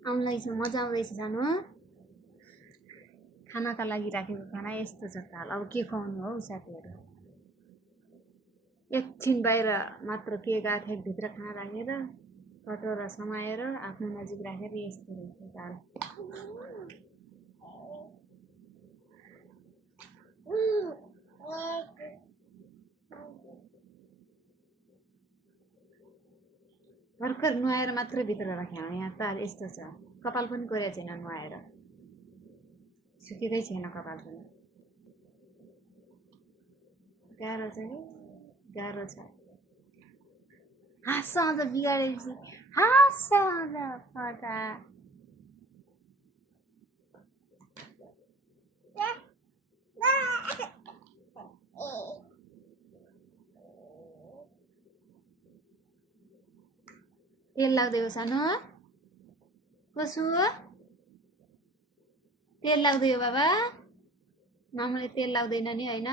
आउँदैछ मजा आउँदैछ जानु खानाका लागि राखेको खाना यस्तो छ त अब के खुवाउनु हौ साथीहरू एकछिन बाहिर मात्र के गएको थिएँ भित्र खाना राखेर कटोरा समाएर आफ्नो नजिक राखेर यस्तो रहेछ दाल भर्खर नुहाएर मात्रै भित्र राख्यो यहाँ त यस्तो छ कपाल पनि कोरेको छैन नुहाएर सुकेकै छैन कपाल पनि गाह्रो छ कि गाह्रो छ हाँस अझ बिगाडेपछि हाँस अझ फटा तेल लाग्दै हो सानो कसो तेल लाग्दै हो बाबा मामुले तेल लाग्दैन नि होइन